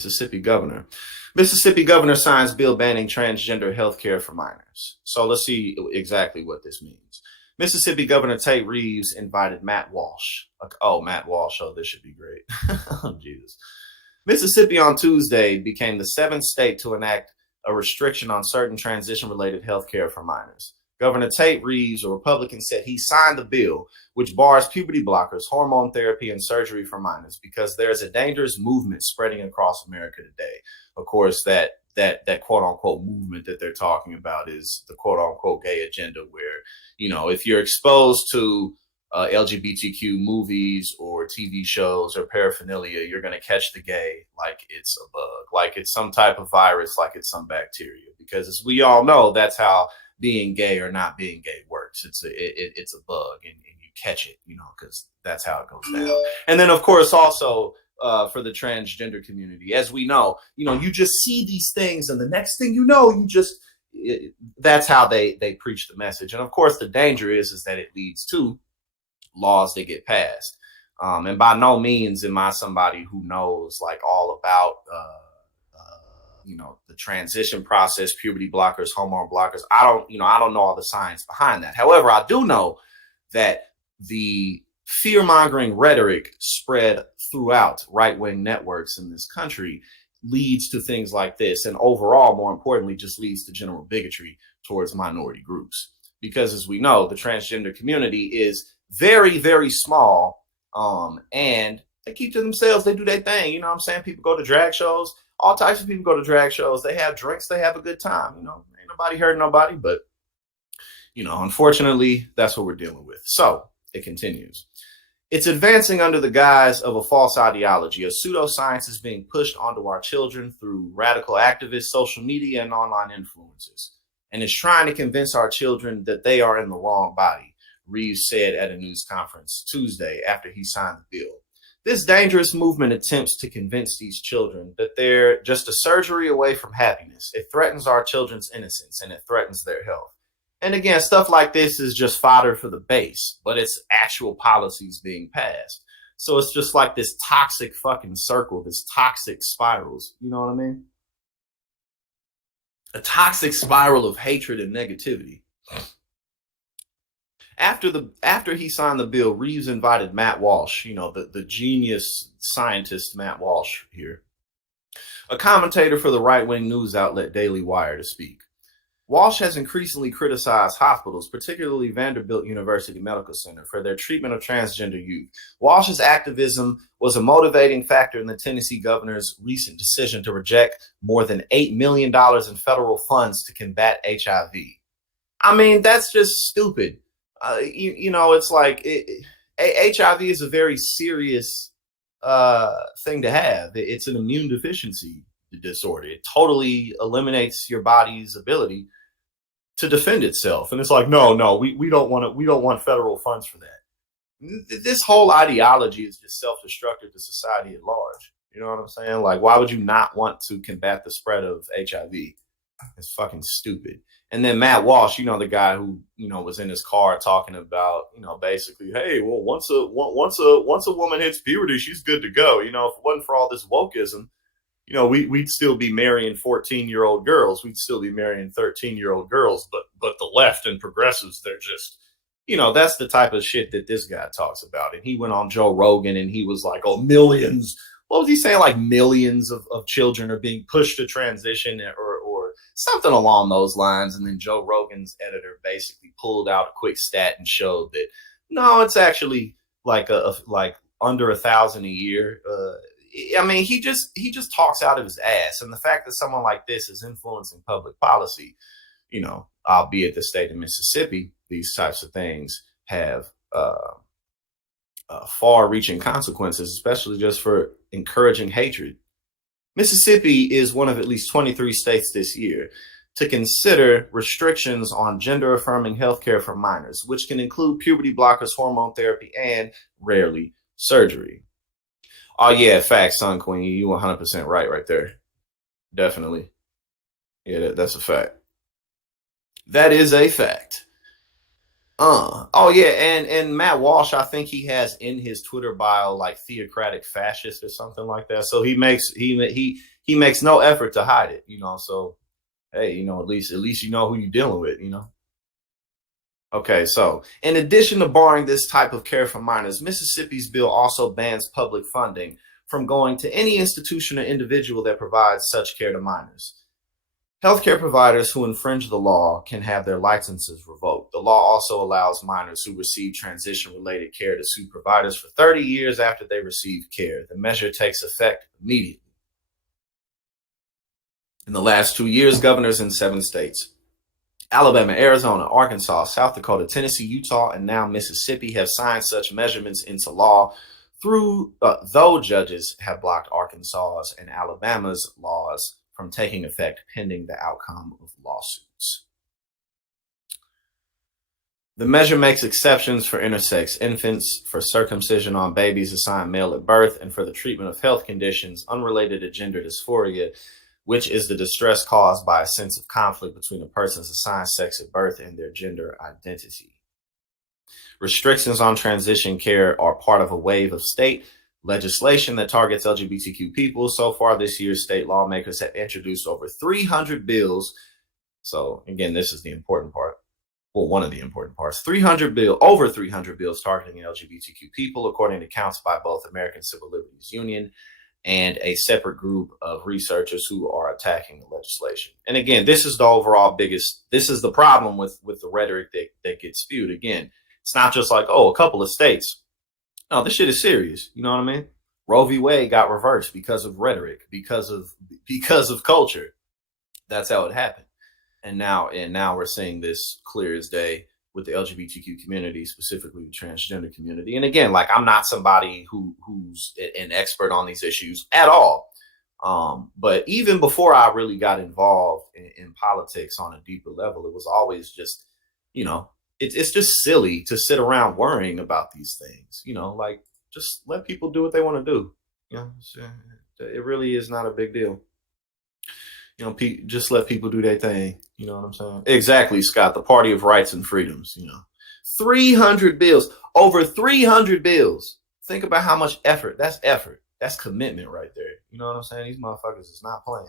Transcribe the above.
Mississippi governor. Mississippi governor signs bill banning transgender health care for minors. So let's see exactly what this means. Mississippi Governor Tate Reeves invited Matt Walsh. Oh, Matt Walsh. Oh, this should be great. Oh, Jesus. Mississippi on Tuesday became the seventh state to enact a restriction on certain transition-related health care for minors. Governor Tate Reeves, a Republican, said he signed the bill which bars puberty blockers, hormone therapy, and surgery for minors because there's a dangerous movement spreading across America today. Of course, that quote-unquote movement that they're talking about is the quote-unquote gay agenda where, if you're exposed to LGBTQ movies or TV shows or paraphernalia, you're going to catch the gay like it's a bug, like it's some type of virus, like it's some bacteria. Because as we all know, that's how being gay or not being gay works. It's a bug, and you catch it, because that's how it goes down. And then, of course, also for the transgender community, as we know, you just see these things, and the next thing you know, that's how they preach the message. And of course, the danger is that it leads to laws that get passed. And by no means am I somebody who knows like all about the transition process, puberty blockers, hormone blockers. I don't know all the science behind that. However, I do know that the fear-mongering rhetoric spread throughout right-wing networks in this country leads to things like this. And overall, more importantly, just leads to general bigotry towards minority groups. Because as we know, the transgender community is very, very small. And they keep to themselves. They do their thing. You know what I'm saying? People go to drag shows. All types of people go to drag shows. They have drinks. They have a good time. Ain't nobody hurt nobody. But, unfortunately, that's what we're dealing with. So it continues. It's advancing under the guise of a false ideology. A pseudoscience is being pushed onto our children through radical activists, social media, and online influencers. And it's trying to convince our children that they are in the wrong body, Reeves said at a news conference Tuesday after he signed the bill. This dangerous movement attempts to convince these children that they're just a surgery away from happiness. It threatens our children's innocence and it threatens their health. And again, stuff like this is just fodder for the base, but it's actual policies being passed. So it's just like this toxic fucking circle, this toxic spirals. You know what I mean? A toxic spiral of hatred and negativity. After he signed the bill, Reeves invited Matt Walsh, the genius scientist Matt Walsh here, a commentator for the right-wing news outlet Daily Wire, to speak. Walsh has increasingly criticized hospitals, particularly Vanderbilt University Medical Center, for their treatment of transgender youth. Walsh's activism was a motivating factor in the Tennessee governor's recent decision to reject more than $8 million in federal funds to combat HIV. I mean, that's just stupid. It's like HIV is a very serious thing to have. It's an immune deficiency disorder. It totally eliminates your body's ability to defend itself. And it's like, no, we don't want federal funds for that. This whole ideology is just self-destructive to society at large. You know what I'm saying? Like, why would you not want to combat the spread of HIV? It's fucking stupid. And then Matt Walsh, the guy who, was in his car talking about, basically, hey, well, once a woman hits puberty, she's good to go. If it wasn't for all this wokeism, we'd still be marrying 14-year-old girls. We'd still be marrying 13-year-old girls. But the left and progressives, they're just, that's the type of shit that this guy talks about. And he went on Joe Rogan and he was like, oh, millions. What was he saying? Like millions of children are being pushed to transition or something along those lines. And then Joe Rogan's editor basically pulled out a quick stat and showed that, no, it's actually like under 1,000 a year. I mean, he just talks out of his ass. And the fact that someone like this is influencing public policy, albeit the state of Mississippi, these types of things have far-reaching consequences, especially just for encouraging hatred. Mississippi is one of at least 23 states this year to consider restrictions on gender-affirming healthcare for minors, which can include puberty blockers, hormone therapy, and rarely surgery. Oh yeah, facts, son, Queen. You 100% right there. Definitely. Yeah, that's a fact. That is a fact. Oh yeah, and Matt Walsh, I think he has in his Twitter bio like theocratic fascist or something like that. So he he makes no effort to hide it, so hey, at least you know who you're dealing with. Okay, so in addition to barring this type of care for minors, Mississippi's bill also bans public funding from going to any institution or individual that provides such care to minors. Healthcare providers who infringe the law can have their licenses revoked. The law also allows minors who receive transition-related care to sue providers for 30 years after they receive care. The measure takes effect immediately. In the last 2 years, governors in 7 states, Alabama, Arizona, Arkansas, South Dakota, Tennessee, Utah, and now Mississippi, have signed such measurements into law though judges have blocked Arkansas's and Alabama's laws from taking effect pending the outcome of lawsuits. The measure makes exceptions for intersex infants, for circumcision on babies assigned male at birth, and for the treatment of health conditions unrelated to gender dysphoria, which is the distress caused by a sense of conflict between a person's assigned sex at birth and their gender identity. Restrictions on transition care are part of a wave of state legislation that targets LGBTQ people. So far this year, state lawmakers have introduced over 300 bills. So again, this is the important part. Well, one of the important parts. Over 300 bills targeting LGBTQ people, according to counts by both American Civil Liberties Union and a separate group of researchers who are attacking the legislation. And again, this is the problem with the rhetoric that gets spewed. Again, it's not just like, oh, a couple of states. No, this shit is serious. You know what I mean? Roe v. Wade got reversed because of rhetoric, because of culture. That's how it happened. And now we're seeing this clear as day with the LGBTQ community, specifically the transgender community. And again, like, I'm not somebody who's an expert on these issues at all. But even before I really got involved in politics on a deeper level, it was always just, it's just silly to sit around worrying about these things, like, just let people do what they want to do. It really is not a big deal. Just let people do their thing. You know what I'm saying? Exactly, Scott, the party of rights and freedoms, 300 bills, over 300 bills. Think about how much effort. That's effort. That's commitment right there. You know what I'm saying? These motherfuckers is not playing.